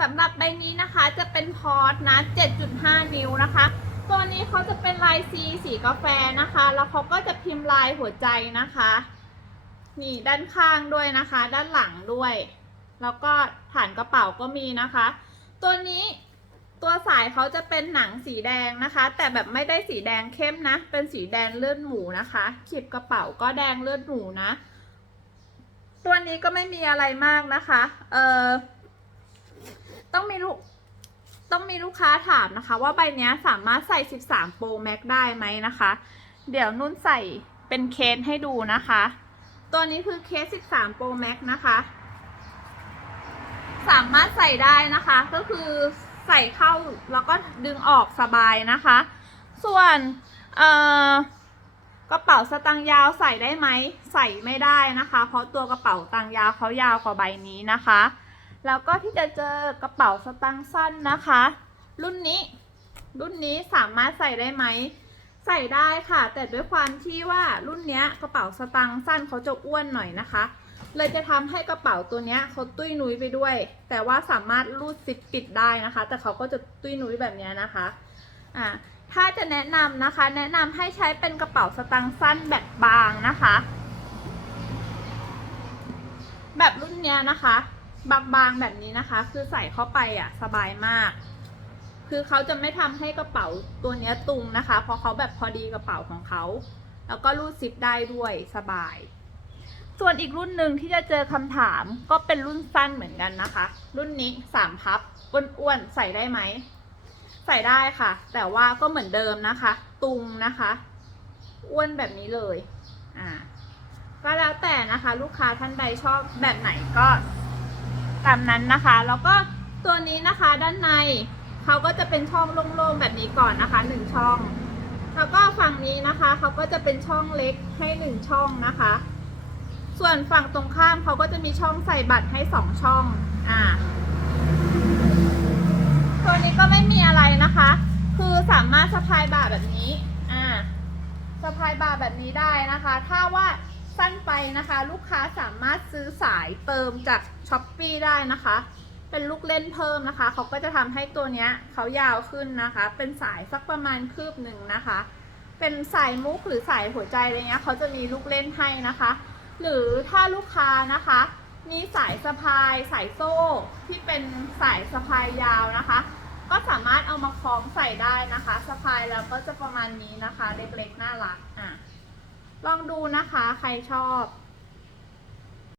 สำหรับใบนี้นะคะจะเป็นพอร์ตนะ 7.5 นิ้วนะคะ ตัวนี้เขาจะเป็นลายซีสีกาแฟนะคะ แล้วเขาก็จะพิมพ์ลายหัวใจนะคะ นี่ด้านข้างด้วยนะคะ ด้านหลังด้วย แล้วก็ฐานกระเป๋าก็มีนะคะ ตัวนี้ตัวสายเขาจะเป็นหนังสีแดงนะคะ แต่แบบไม่ได้สีแดงเข้มนะ เป็นสีแดงเลือดหมูนะคะขีบกระเป๋าก็แดงเลือดหมูนะ ตัวนี้ก็ไม่มีอะไรมากนะคะ เออ ต้องมีลูกต้องมีลูกค้าถามนะคะ ว่าใบนี้สามารถใส่ 13 Pro Max ได้ไหมนะคะ เดี๋ยวนุ่นใส่เป็นเคสให้ดูนะคะ ตัวนี้คือเคส 13 Pro Max นะคะ สามารถใส่ได้นะคะ ก็คือใส่เข้าแล้วก็ดึงออกสบายนะคะ ส่วนเอ่อกระเป๋าสตางค์ยาวใส่ได้ไหม ใส่ไม่ได้นะคะ เพราะตัวกระเป๋าตังค์ยาวเขายาวกว่าใบนี้นะคะ แล้วก็ที่จะเจอกระเป๋าสตางค์สั้นนะคะ รุ่นนี้ รุ่นนี้สามารถใส่ได้ไหม ใส่ได้ค่ะ แต่ด้วยความที่ว่ารุ่นเนี้ยกระเป๋าสตางค์สั้นเขาจะอ้วนหน่อยนะคะ เลยจะทำให้กระเป๋าตัวเนี้ยเขาตุ้ยนุ้ยไปด้วย แต่ว่าสามารถรูดซิปปิดได้นะคะ แต่เขาก็จะตุ้ยนุ้ยแบบเนี้ยนะคะอ่าถ้าจะแนะนำนะคะ แนะนำให้ใช้เป็นกระเป๋าสตางค์สั้นแบบบางนะคะ แบบรุ่นเนี้ยนะคะ บางๆแบบนี้นะคะ คือใส่เข้าไปอะสบายมาก คือเขาจะไม่ทำให้กระเป๋าตัวเนี้ยตุงนะคะ เพราะเขาแบบพอดีกระเป๋าของเขา แล้วก็รูดซิปได้ด้วยสบาย ส่วนอีกรุ่นหนึ่งที่จะเจอคำถามก็เป็นรุ่นสั้นเหมือนกันนะคะ รุ่นนี้สามพับอ้วนๆใส่ได้ไหมใส่ได้ค่ะ แต่ว่าก็เหมือนเดิมนะคะ ตุงนะคะ อ้วนแบบนี้เลย อ่า ก็แล้วแต่นะคะ ลูกค้าท่านใดชอบแบบไหนก็ ตามนั้นนะคะ แล้วก็ตัวนี้นะคะด้านในเขาก็จะเป็นช่องโล่งๆแบบนี้ก่อนนะคะหนึ่งช่อง แล้วก็ฝั่งนี้นะคะเขาก็จะเป็นช่องเล็กให้หนึ่งช่องนะคะ ส่วนฝั่งตรงข้ามเขาก็จะมีช่องใส่บัตรให้สองช่องอ่าตัวนี้ก็ไม่มีอะไรนะคะ คือสามารถสะพายบ่าแบบนี้อ่าสะพายบ่าแบบนี้ได้นะคะ ถ้าว่า สั้นไปนะคะ ลูกค้าสามารถซื้อสายเติมจากช้อปปีได้นะคะ เป็นลูกเล่นเพิ่มนะคะ เขาก็จะทำให้ตัวเนี้ยเขายาวขึ้นนะคะ เป็นสายสักประมาณคืบหนึ่งนะคะ เป็นสายมุกหรือสายหัวใจอะไรเงี้ยเขาจะมีลูกเล่นให้นะคะ หรือถ้าลูกค้านะคะ มีสายสะพายสายโซ่ที่เป็นสายสะพายยาวนะคะ ก็สามารถเอามาคล้องใส่ได้นะคะ สะพายแล้วก็จะประมาณนี้นะคะ เล็กๆน่ารักอะ ลองดูนะคะ ใครชอบ